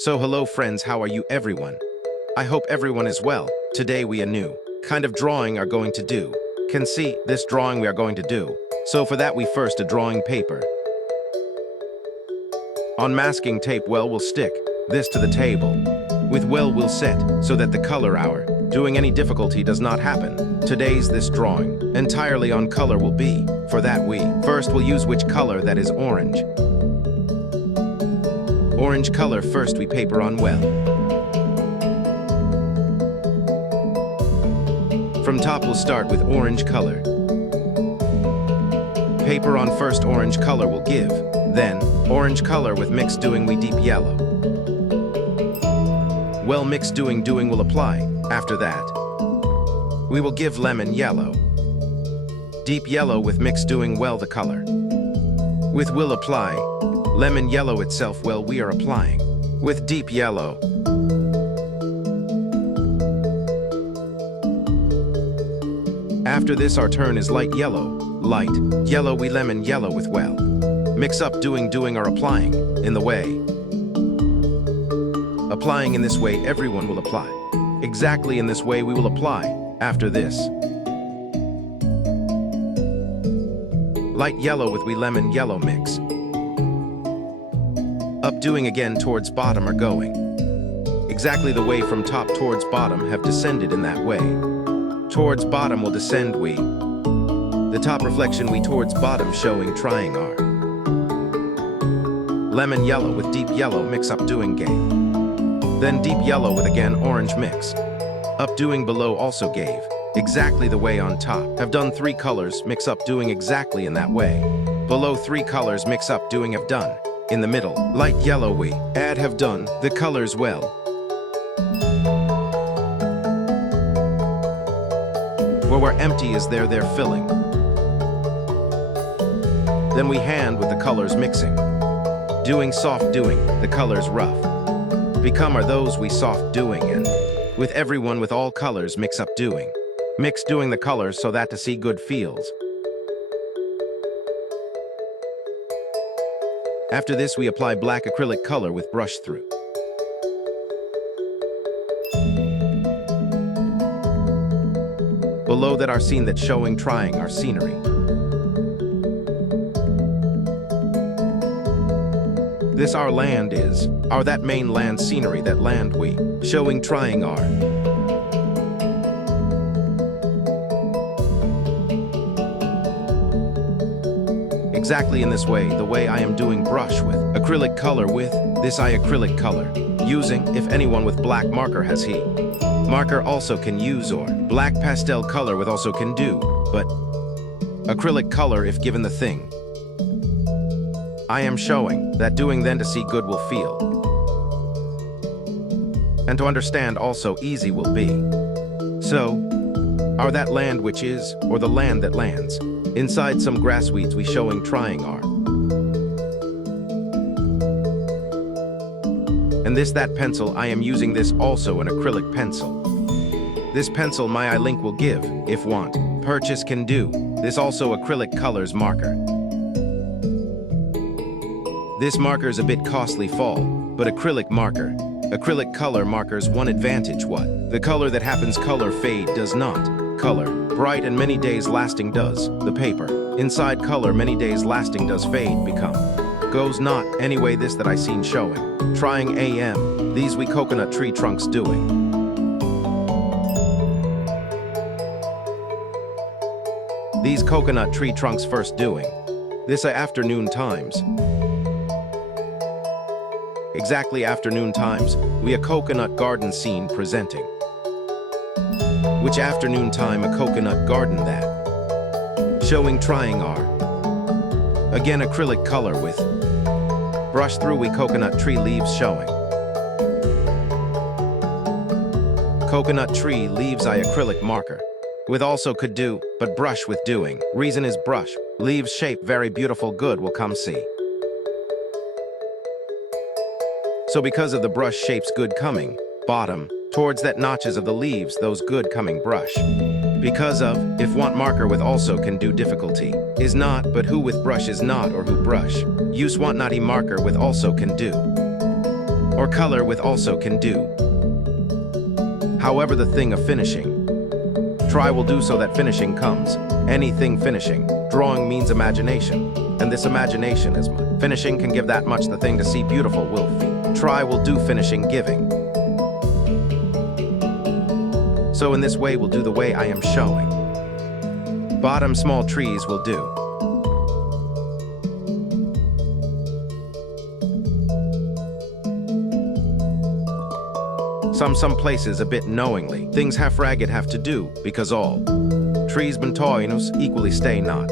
So hello friends, how are you everyone? I hope everyone is well. Today we a new kind of drawing are going to do. Can see this drawing we are going to do. So for that we first a drawing paper. On masking tape we'll stick this to the table. With we'll set so that the color our doing any difficulty does not happen. Today's this drawing entirely on color will be. For that we first will use which color that is orange. Orange color first we paper on well. From top we'll start with orange color. Paper on first orange color will give. Then, orange color with mix doing we deep yellow. Well mix doing will apply. After that, we will give lemon yellow. Deep yellow with mix doing well the color. With will apply. Lemon yellow itself well we are applying. With deep yellow. After this our turn is light yellow. Light yellow we lemon yellow with well. Mix up doing are applying in the way. Applying in this way everyone will apply. Exactly in this way we will apply. After this. Light yellow with we lemon yellow mix. Up doing again towards bottom are going. Exactly the way from top towards bottom have descended in that way. Towards bottom will descend we. The top reflection we towards bottom showing trying are. Lemon yellow with deep yellow mix up doing gave. Then deep yellow with again orange mix. Up doing below also gave. Exactly the way on top. Have done 3 colors mix up doing exactly in that way. Below 3 colors mix up doing have done. In the middle, light yellow we add have done the colors well. Where empty is there filling. Then we hand with the colors mixing. Doing soft doing, the colors rough. Become are those we soft doing and with everyone with all colors mix up doing. Mix doing the colors so that to see good feels. After this we apply black acrylic color with brush through. Below that are seen that showing trying our scenery. This our land is, our that main land scenery that land we, showing trying our. Exactly in this way, the way I am doing brush with acrylic color with this I acrylic color. Using, if anyone with black marker has he. Marker also can use or black pastel color with also can do, but acrylic color if given the thing. I am showing that doing then to see good will feel. And to understand also easy will be. So, are that land which is, or the land that lands. Inside some grass weeds we showing trying are. And this that pencil I am using this also an acrylic pencil. This pencil my I link will give, if want, purchase can do, this also acrylic colors marker. This marker is a bit costly fall, but acrylic marker. Acrylic color markers one advantage what? The color that happens color fade does not. Color, bright and many days lasting does, the paper. Inside color many days lasting does fade become. Goes not, anyway this that I seen showing. Trying AM, these we coconut tree trunks doing. These coconut tree trunks first doing. This afternoon times. Exactly afternoon times, we a coconut garden scene presenting. Which afternoon time a coconut garden that. Showing trying are. Again acrylic color with. Brush through we coconut tree leaves showing. Coconut tree leaves I acrylic marker. With also could do, but brush with doing. Reason is brush. Leaves shape very beautiful good will come see. So because of the brush shapes good coming, bottom, towards that notches of the leaves those good coming brush. Because of, if want marker with also can do difficulty, is not, but who with brush is not or who brush. Use want not marker with also can do. or color with also can do. However, the thing of finishing. Try will do so that finishing comes. Anything finishing. Drawing means imagination. And this imagination is much. Finishing can give that much the thing to see beautiful will be. Try will do finishing giving. So in this way we'll do the way I am showing. Bottom small trees will do. Some places a bit knowingly. Things half ragged have to do, because all trees bentoinus equally stay not.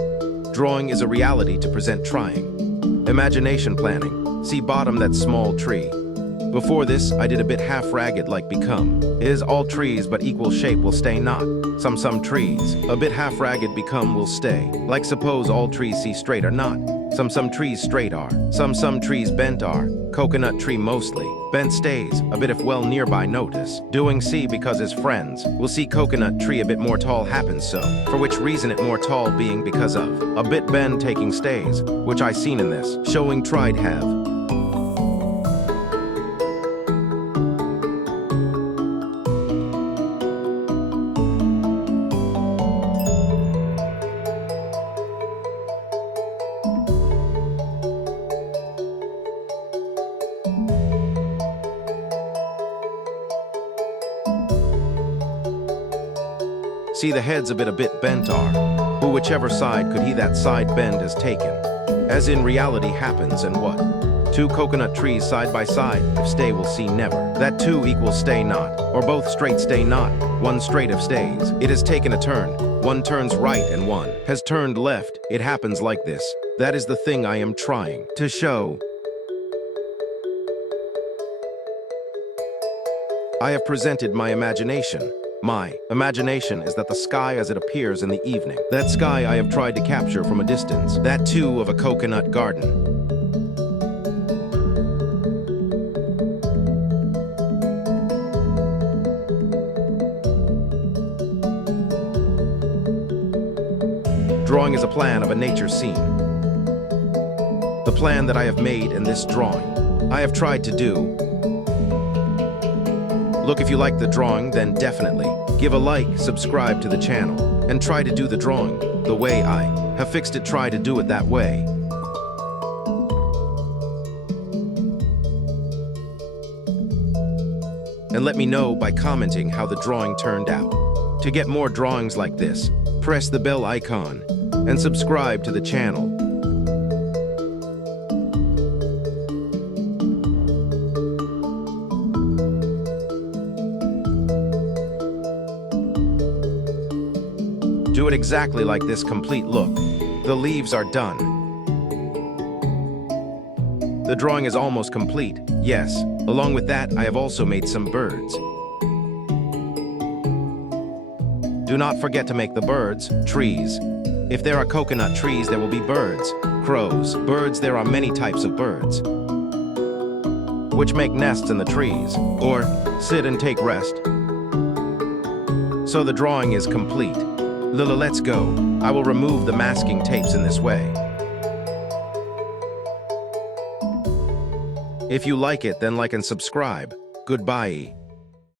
Drawing is a reality to present trying. Imagination planning. See bottom that small tree. Before this, I did a bit half ragged like become. Is all trees but equal shape will stay not. Some trees, a bit half ragged become will stay. Like suppose all trees see straight are not. Some trees straight are. Some trees bent are. Coconut tree mostly. Bent stays, a bit if well nearby notice. Doing see because his friends. Will see coconut tree a bit more tall happens so. For which reason it more tall being because of. A bit bend taking stays, which I seen in this. Showing tried have. See the heads a bit bent are, who whichever side could he that side bend has taken, as in reality happens and what? Two coconut trees side by side, if stay will see never. That two equals stay not, or both straight stay not, one straight if stays. It has taken a turn, one turns right and one has turned left. It happens like this. That is the thing I am trying to show. I have presented my imagination. My imagination is that the sky as it appears in the evening. That sky I have tried to capture from a distance. That too of a coconut garden. Drawing is a plan of a nature scene. The plan that I have made in this drawing, I have tried to do. Look, if you like the drawing, then definitely give a like, subscribe to the channel, and try to do the drawing the way I have fixed it. Try to do it that way. And let me know by commenting how the drawing turned out. To get more drawings like this, press the bell icon and subscribe to the channel. Do it exactly like this complete look. The leaves are done. The drawing is almost complete, yes. Along with that, I have also made some birds. Do not forget to make the birds, trees. If there are coconut trees, there will be birds, crows. Birds, there are many types of birds, which make nests in the trees, or sit and take rest. So the drawing is complete. Lila, let's go. I will remove the masking tapes in this way. If you like it, then like and subscribe. Goodbye.